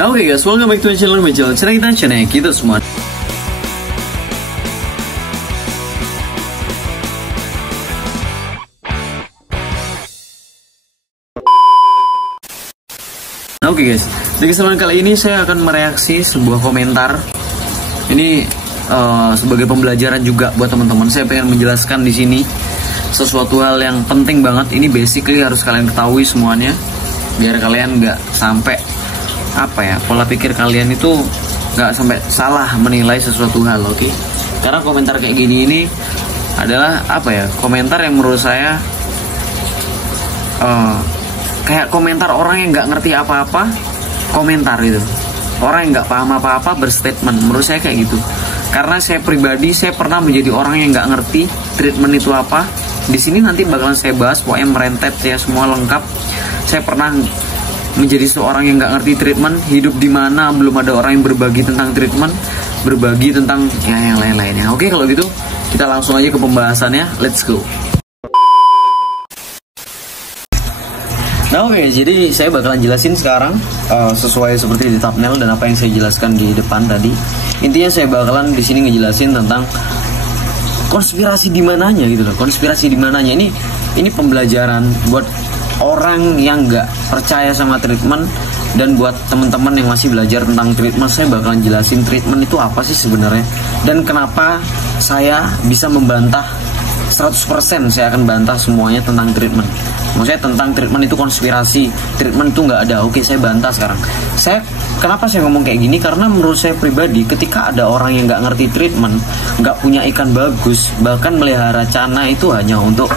Nah oke guys, welcome back to my channel cerita kita channel kita semua. Nah oke guys, di kesempatan kali ini saya akan mereaksi sebuah komentar. Ini sebagai pembelajaran juga buat teman-teman. Saya pengen menjelaskan di sini sesuatu hal yang penting banget. Ini basically harus kalian ketahui semuanya, biar kalian nggak sampai pola pikir kalian itu nggak sampai salah menilai sesuatu hal, oke? Karena komentar kayak gini ini adalah komentar yang menurut saya kayak komentar orang yang nggak ngerti apa-apa, komentar gitu. Orang yang nggak paham apa-apa berstatement, menurut saya kayak gitu. Karena saya pribadi, saya pernah menjadi orang yang nggak ngerti treatment itu apa. Di sini nanti bakalan saya bahas, pokoknya merentet ya, semua lengkap. Saya pernah menjadi seorang yang nggak ngerti treatment, hidup di mana belum ada orang yang berbagi tentang treatment, berbagi tentang yang lain-lainnya. Oke, kalau gitu kita langsung aja ke pembahasannya, let's go. Nah oke, jadi saya bakalan jelasin sekarang sesuai seperti di thumbnail dan apa yang saya jelaskan di depan tadi. Intinya saya bakalan di sini ngejelasin tentang konspirasi di mananya gitu loh. Konspirasi di mananya ini pembelajaran buat orang yang nggak percaya sama treatment, dan buat teman-teman yang masih belajar tentang treatment, saya bakalan jelasin treatment itu apa sih sebenarnya, dan kenapa saya bisa membantah 100%. Saya akan bantah semuanya tentang treatment. Maksudnya tentang treatment itu konspirasi, treatment itu nggak ada. Oke, saya bantah sekarang. Kenapa saya ngomong kayak gini? Karena menurut saya pribadi, ketika ada orang yang nggak ngerti treatment, nggak punya ikan bagus, bahkan melihara cana itu hanya untuk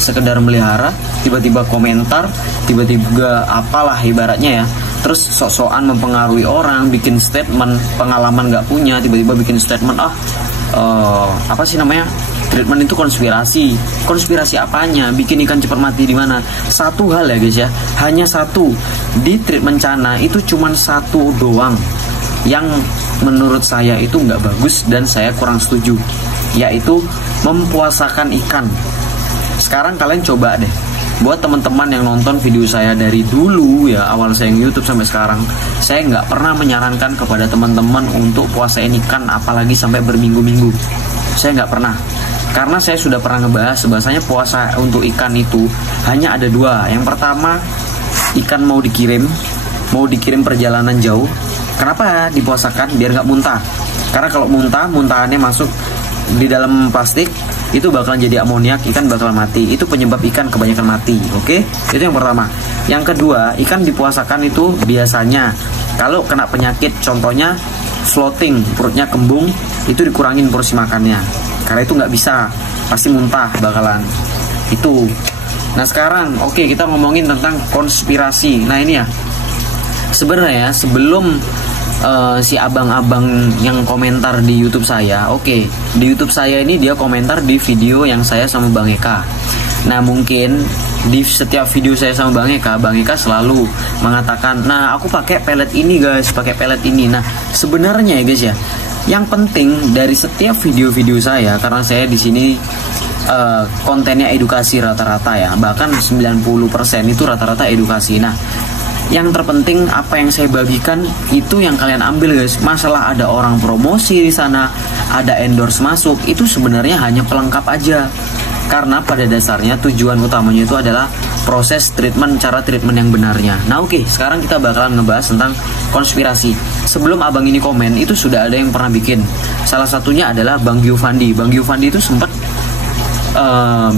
sekedar melihara, tiba-tiba komentar, tiba-tiba apalah ibaratnya ya, terus sok-sokan mempengaruhi orang, bikin statement, pengalaman nggak punya, tiba-tiba bikin statement treatment itu konspirasi. Konspirasi apanya? Bikin ikan cepat mati di mana? Satu hal ya guys ya, hanya satu. Di treatment cana itu cuman satu doang yang menurut saya itu nggak bagus dan saya kurang setuju, yaitu mempuasakan ikan. Sekarang kalian coba deh, buat teman-teman yang nonton video saya dari dulu ya, awal saya YouTube sampai sekarang, saya nggak pernah menyarankan kepada teman-teman untuk puasain ikan, apalagi sampai berminggu-minggu. Saya nggak pernah, karena saya sudah pernah ngebahas bahasanya puasa untuk ikan itu hanya ada dua. Yang pertama, ikan mau dikirim perjalanan jauh. Kenapa dipuasakan? Biar nggak muntah. Karena kalau muntahannya masuk di dalam plastik, itu bakalan jadi amoniak, ikan bakalan mati. Itu penyebab ikan kebanyakan mati. Oke, itu yang pertama. Yang kedua, ikan dipuasakan itu biasanya kalau kena penyakit, contohnya floating, perutnya kembung, itu dikurangin porsi makannya. Karena itu nggak bisa, pasti muntah bakalan. Itu. Nah sekarang, oke, kita ngomongin tentang konspirasi. Nah ini ya, sebenarnya sebelum si abang-abang yang komentar di YouTube saya, di YouTube saya ini dia komentar di video yang saya sama Bang Eka. Nah mungkin di setiap video saya sama Bang Eka selalu mengatakan, nah aku pakai pelet ini guys, pakai pelet ini. Nah sebenarnya ya guys ya, yang penting dari setiap video-video saya, karena saya di sini kontennya edukasi rata-rata ya, bahkan 90% itu rata-rata edukasi. Nah yang terpenting apa yang saya bagikan itu yang kalian ambil guys. Masalah ada orang promosi di sana, ada endorse masuk, itu sebenarnya hanya pelengkap aja. Karena pada dasarnya tujuan utamanya itu adalah proses treatment, cara treatment yang benarnya. Nah oke, sekarang kita bakalan ngebahas tentang konspirasi. Sebelum abang ini komen, itu sudah ada yang pernah bikin. Salah satunya adalah Bang Giovanni. Bang Giovanni itu sempat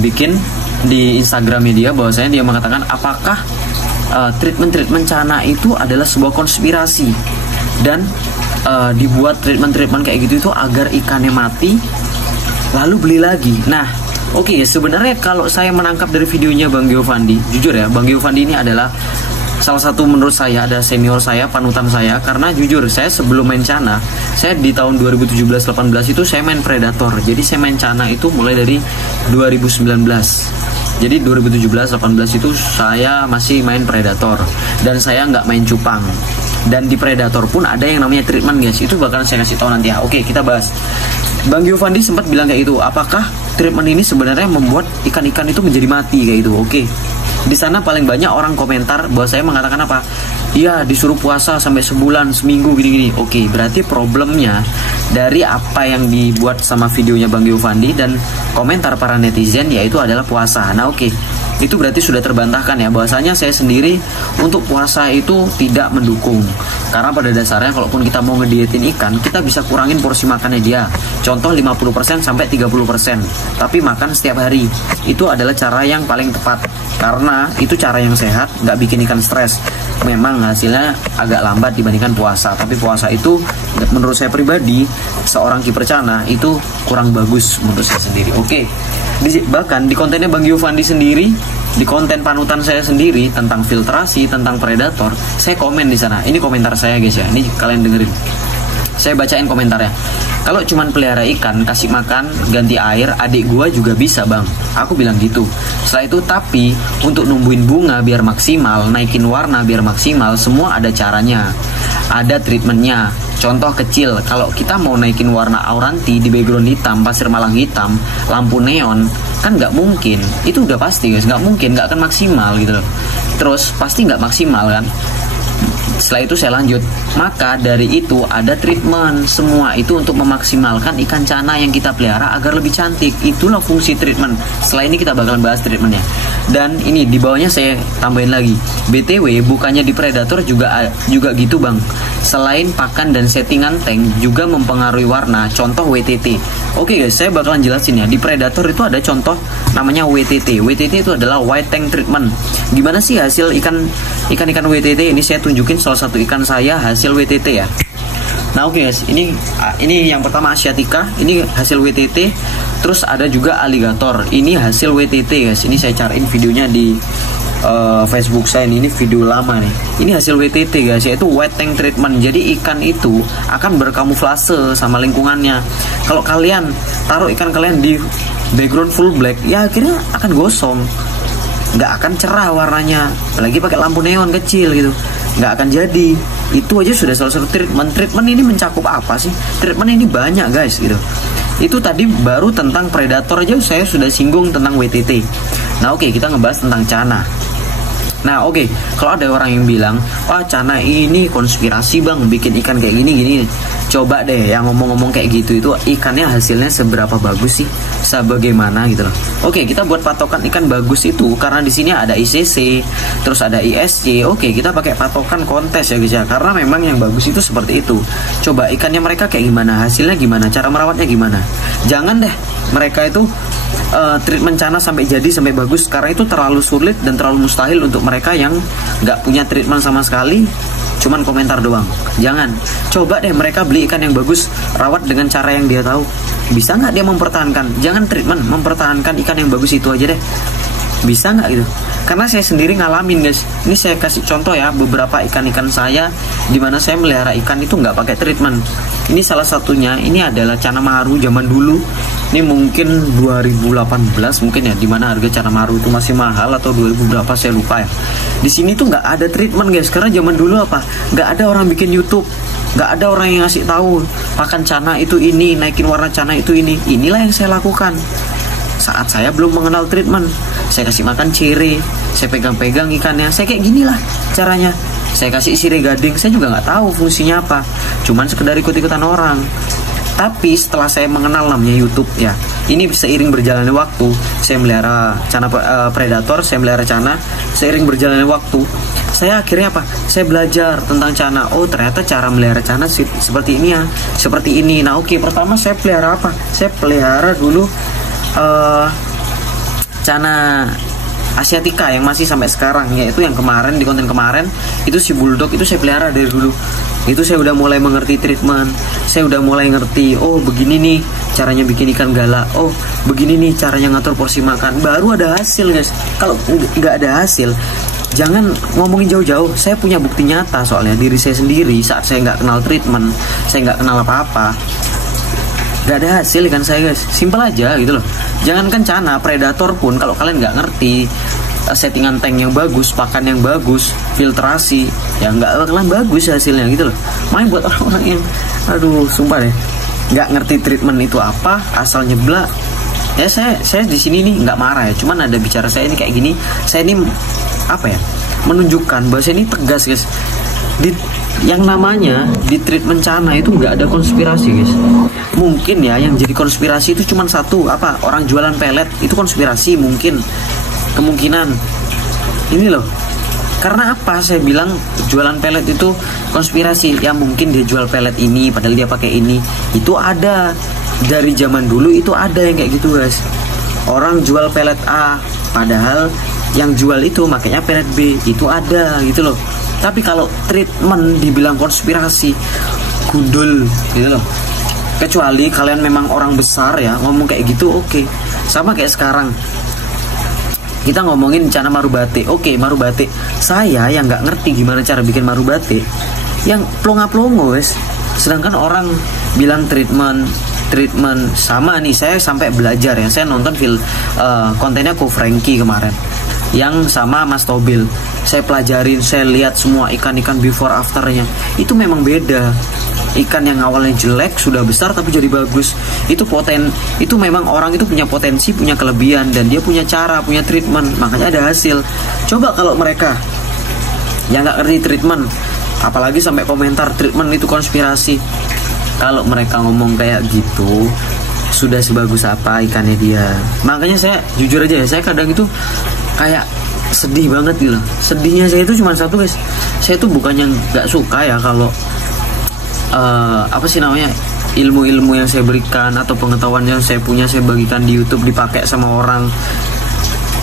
bikin di Instagramnya dia, bahwasanya dia mengatakan apakah treatment cana itu adalah sebuah konspirasi, dan dibuat treatment kayak gitu itu agar ikannya mati lalu beli lagi. Nah oke, sebenarnya kalau saya menangkap dari videonya Bang Giovanni, jujur ya, Bang Giovanni ini adalah salah satu menurut saya ada senior saya, panutan saya. Karena jujur saya sebelum main cana, saya di tahun 2017-18 itu saya main predator. Jadi saya main cana itu mulai dari 2019. Jadi 2017-18 itu saya masih main predator, dan saya nggak main cupang. Dan di predator pun ada yang namanya treatment guys, itu bakalan saya kasih tahu nanti ya. Oke, kita bahas. Bang Giovanni sempat bilang kayak itu, apakah treatment ini sebenarnya membuat ikan-ikan itu menjadi mati kayak itu. Oke, di sana paling banyak orang komentar bahwa saya mengatakan apa, iya disuruh puasa sampai sebulan, seminggu gini-gini. Oke, berarti problemnya dari apa yang dibuat sama videonya Bang Giovanni dan komentar para netizen yaitu adalah puasa. Nah oke, itu berarti sudah terbantahkan ya bahwasanya saya sendiri untuk puasa itu tidak mendukung. Karena pada dasarnya kalaupun kita mau ngedietin ikan, kita bisa kurangin porsi makannya dia. Contoh 50% sampai 30%. Tapi makan setiap hari. Itu adalah cara yang paling tepat. Karena itu cara yang sehat, nggak bikin ikan stres. Memang hasilnya agak lambat dibandingkan puasa. Tapi puasa itu menurut saya pribadi, seorang kiper cana itu kurang bagus menurut saya sendiri. Oke. Bahkan di kontennya Bang Giovanni sendiri, di konten panutan saya sendiri tentang filtrasi, tentang predator, saya komen di sana. Ini komentar saya guys ya. Ini kalian dengerin. Saya bacain komentarnya. Kalau cuman pelihara ikan, kasih makan, ganti air, adik gua juga bisa bang. Aku bilang gitu. Setelah itu tapi untuk numbuhin bunga biar maksimal, naikin warna biar maksimal, semua ada caranya. Ada treatmentnya. Contoh kecil, kalau kita mau naikin warna auranti di background hitam, pasir malang hitam, lampu neon, kan nggak mungkin. Itu udah pasti guys, nggak mungkin, nggak akan maksimal gitu loh. Terus pasti nggak maksimal kan. Setelah itu saya lanjut, maka dari itu ada treatment. Semua itu untuk memaksimalkan ikan cana yang kita pelihara agar lebih cantik. Itulah fungsi treatment. Setelah ini kita bakalan bahas treatmentnya. Dan ini di bawahnya saya tambahin lagi, BTW bukannya di predator juga gitu bang. Selain pakan dan settingan tank juga mempengaruhi warna. Contoh WTT. Oke guys, saya bakalan jelasin ya. Di predator itu ada contoh namanya WTT. WTT itu adalah white tank treatment. Gimana sih hasil ikan WTT? Ini saya tunjukin salah satu ikan saya hasil WTT ya. Nah oke guys, ini yang pertama Asiatica, ini hasil WTT. Terus ada juga alligator, ini hasil WTT guys. Ini saya cariin videonya di Facebook saya ini video lama nih. Ini hasil WTT guys, yaitu white tank treatment. Jadi ikan itu akan berkamuflase sama lingkungannya. Kalau kalian taruh ikan kalian di background full black, ya akhirnya akan gosong, nggak akan cerah warnanya. Apalagi pakai lampu neon kecil gitu, nggak akan jadi. Itu aja sudah salah satu treatment. Treatment ini mencakup apa sih? Treatment ini banyak guys gitu. Itu tadi baru tentang predator aja saya sudah singgung tentang WTT. Nah oke, kita ngebahas tentang cana. Nah oke, kalau ada orang yang bilang, wah cana ini konspirasi bang, bikin ikan kayak gini. Coba deh yang ngomong-ngomong kayak gitu itu ikannya hasilnya seberapa bagus sih, sebagaimana gitu loh. Oke, kita buat patokan ikan bagus itu karena di sini ada ICC, terus ada ISC. Oke, kita pakai patokan kontes ya guys ya, karena memang yang bagus itu seperti itu. Coba ikannya mereka kayak gimana, hasilnya gimana, cara merawatnya gimana. Jangan deh mereka itu treatment cana sampai jadi sampai bagus, karena itu terlalu sulit dan terlalu mustahil untuk mereka yang nggak punya treatment sama sekali, cuman komentar doang. Jangan. Coba deh mereka beli ikan yang bagus, rawat dengan cara yang dia tahu. Bisa nggak dia mempertahankan? Jangan treatment, mempertahankan ikan yang bagus itu aja deh. Bisa nggak gitu? Karena saya sendiri ngalamin guys. Ini saya kasih contoh ya, beberapa ikan-ikan saya dimana saya melihara ikan itu nggak pakai treatment. Ini salah satunya, ini adalah cana maru zaman dulu. Ini mungkin 2018 mungkin ya, dimana harga cana maru itu masih mahal, atau 2000 berapa saya lupa ya. Di sini tuh nggak ada treatment guys, karena zaman dulu apa? Nggak ada orang bikin YouTube, nggak ada orang yang ngasih tahu pakan cana itu ini, naikin warna cana itu ini. Inilah yang saya lakukan saat saya belum mengenal treatment. Saya kasih makan cere, saya pegang-pegang ikannya, saya kayak gini lah caranya. Saya kasih sirih gading, saya juga nggak tahu fungsinya apa, cuman sekedar ikut-ikutan orang. Tapi setelah saya mengenal namanya YouTube ya, ini seiring berjalannya waktu, saya melihara cana predator, saya melihara cana, seiring berjalannya waktu, saya akhirnya apa? Saya belajar tentang cana. Oh ternyata cara melihara cana seperti ini ya, seperti ini. Nah oke, pertama saya pelihara apa? Saya pelihara dulu cana Asiatica yang masih sampai sekarang, yaitu yang kemarin di konten kemarin itu si bulldog itu saya pelihara dari dulu. Itu saya udah mulai mengerti treatment, saya udah mulai ngerti, oh begini nih caranya bikin ikan gala, oh begini nih caranya ngatur porsi makan. Baru ada hasil guys. Kalau nggak ada hasil, jangan ngomongin jauh-jauh. Saya punya bukti nyata soalnya diri saya sendiri saat saya nggak kenal treatment, saya nggak kenal apa-apa, nggak ada hasil ikan saya guys. Simpel aja gitu loh. Jangankan cana, predator pun kalau kalian nggak ngerti settingan tank yang bagus, pakan yang bagus, filtrasi, ya nggak bakalan bagus hasilnya gitu loh. Main buat orang-orang yang aduh sumpah deh nggak ngerti treatment itu apa, asal nyeblak. Ya saya di sini nih nggak marah ya, cuman ada bicara saya ini kayak gini. Saya ini apa ya, menunjukkan bahwa ini tegas guys. Yang namanya di treatment Cana itu nggak ada konspirasi guys. Mungkin ya yang jadi konspirasi itu cuma satu, apa, orang jualan pelet itu konspirasi, mungkin, kemungkinan ini loh. Karena apa saya bilang jualan pelet itu konspirasi? Ya mungkin dia jual pelet ini padahal dia pakai ini. Itu ada dari zaman dulu, itu ada yang kayak gitu guys. Orang jual pelet A padahal yang jual itu makanya pelet B, itu ada gitu loh. Tapi kalau treatment dibilang konspirasi, gundul gitu loh. Kecuali kalian memang orang besar ya ngomong kayak gitu, oke. Sama kayak sekarang kita ngomongin Cana Marubate, oke, Marubate. Saya yang nggak ngerti gimana cara bikin Marubate, yang plonga-plongo guys. Sedangkan orang bilang treatment sama nih. Saya sampai belajar ya, saya nonton kontennya Ko Franky kemarin yang sama Mas Tobil. Saya pelajarin, saya lihat semua ikan-ikan before afternya. Itu memang beda. Ikan yang awalnya jelek sudah besar tapi jadi bagus. Itu memang orang itu punya potensi, punya kelebihan, dan dia punya cara, punya treatment, makanya ada hasil. Coba kalau mereka yang nggak ngerti treatment, apalagi sampai komentar treatment itu konspirasi. Kalau mereka ngomong kayak gitu, sudah sebagus apa ikannya dia. Makanya saya jujur aja ya, saya kadang itu kayak sedih banget gitu. Sedihnya saya itu cuma satu guys. Saya tuh bukannya nggak suka ya kalau ilmu-ilmu yang saya berikan atau pengetahuan yang saya punya saya bagikan di YouTube dipakai sama orang,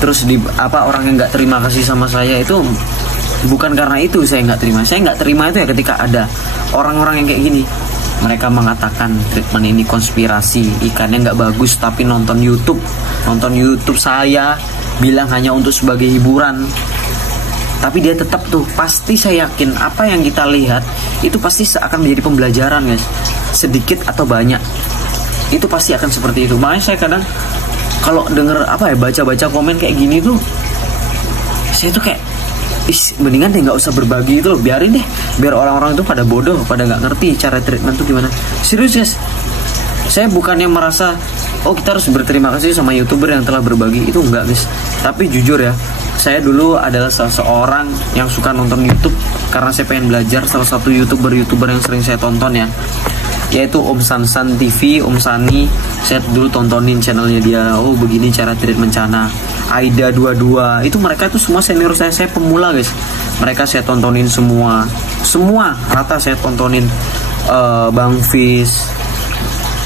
terus orang yang nggak terima kasih sama saya, itu bukan karena itu saya nggak terima. Saya nggak terima itu ya ketika ada orang-orang yang kayak gini. Mereka mengatakan treatment ini konspirasi, ikannya nggak bagus, tapi nonton YouTube saya bilang hanya untuk sebagai hiburan. Tapi dia tetap tuh, pasti saya yakin apa yang kita lihat itu pasti akan menjadi pembelajaran guys, sedikit atau banyak, itu pasti akan seperti itu. Makanya saya kadang kalau denger baca-baca komen kayak gini tuh, saya tuh kayak mendingan deh nggak usah berbagi itu loh, biarin deh, biar orang-orang itu pada bodoh, pada nggak ngerti cara treatment tuh gimana. Serius guys, saya bukannya merasa kita harus berterima kasih sama YouTuber yang telah berbagi, itu enggak guys. Tapi jujur ya, saya dulu adalah salah seorang yang suka nonton YouTube karena saya pengen belajar. Salah satu YouTuber yang sering saya tonton ya, yaitu Om Sansan TV, Om Sani. Saya dulu tontonin channelnya dia. Oh begini cara treatment Cana. Aida 22, itu mereka itu semua senior saya pemula guys. Mereka saya tontonin semua rata saya tontonin. Bang Fis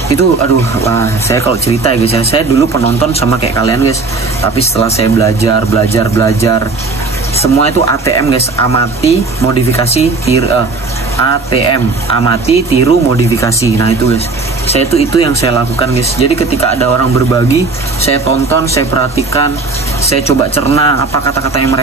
itu, saya kalau cerita ya guys ya, saya dulu penonton sama kayak kalian guys. Tapi setelah saya belajar, semua itu ATM guys, amati, modifikasi, amati, tiru, modifikasi. Nah itu guys, saya itu yang saya lakukan guys. Jadi ketika ada orang berbagi, saya tonton, saya perhatikan, saya coba cerna apa kata-kata yang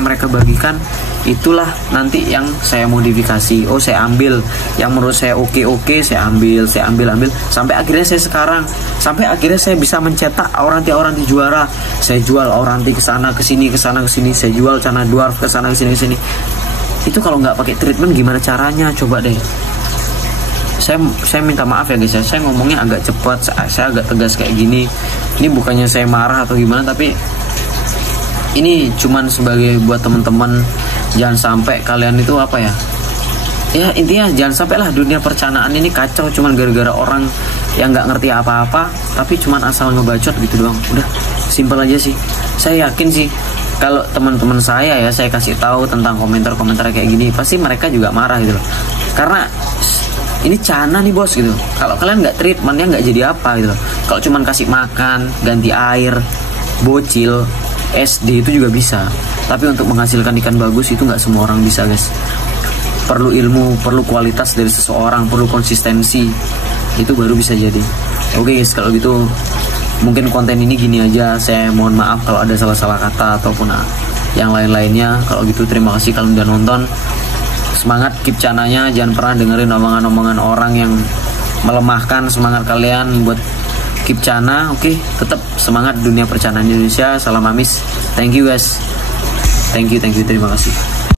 mereka bagikan. Itulah nanti yang saya modifikasi. Saya ambil yang menurut saya oke, saya ambil sampai akhirnya saya bisa mencetak Auranti juara. Saya jual Auranti kesana kesini, saya jual Cana Dwarf kesana kesini. Itu kalau nggak pakai treatment gimana caranya? Coba deh. Saya minta maaf ya guys ya, saya ngomongnya agak cepat, saya agak tegas kayak gini. Ini bukannya saya marah atau gimana, tapi ini cuman sebagai buat teman-teman, jangan sampai kalian itu ya intinya jangan sampai lah dunia percanaan ini kacau cuman gara-gara orang yang nggak ngerti apa-apa, tapi cuman asal ngebacot gitu doang. Udah simpel aja sih. Saya yakin sih kalau teman-teman saya ya, saya kasih tahu tentang komentar-komentar kayak gini, pasti mereka juga marah gitu loh. Karena ini Cana nih bos gitu. Kalau kalian nggak treatmentnya nggak jadi apa gitu loh. Kalau cuman kasih makan, ganti air, bocil, SD itu juga bisa. Tapi untuk menghasilkan ikan bagus itu nggak semua orang bisa guys. Perlu ilmu, perlu kualitas dari seseorang, perlu konsistensi. Itu baru bisa jadi. Oke guys, kalau gitu mungkin konten ini gini aja. Saya mohon maaf kalau ada salah-salah kata ataupun yang lain-lainnya. Kalau gitu terima kasih kalian udah nonton. Semangat, keep Cananya. Jangan pernah dengerin omongan-omongan orang yang melemahkan semangat kalian buat keep Cana. Oke, tetap semangat dunia percanaan Indonesia. Salam amis. Thank you guys. Thank you, terima kasih.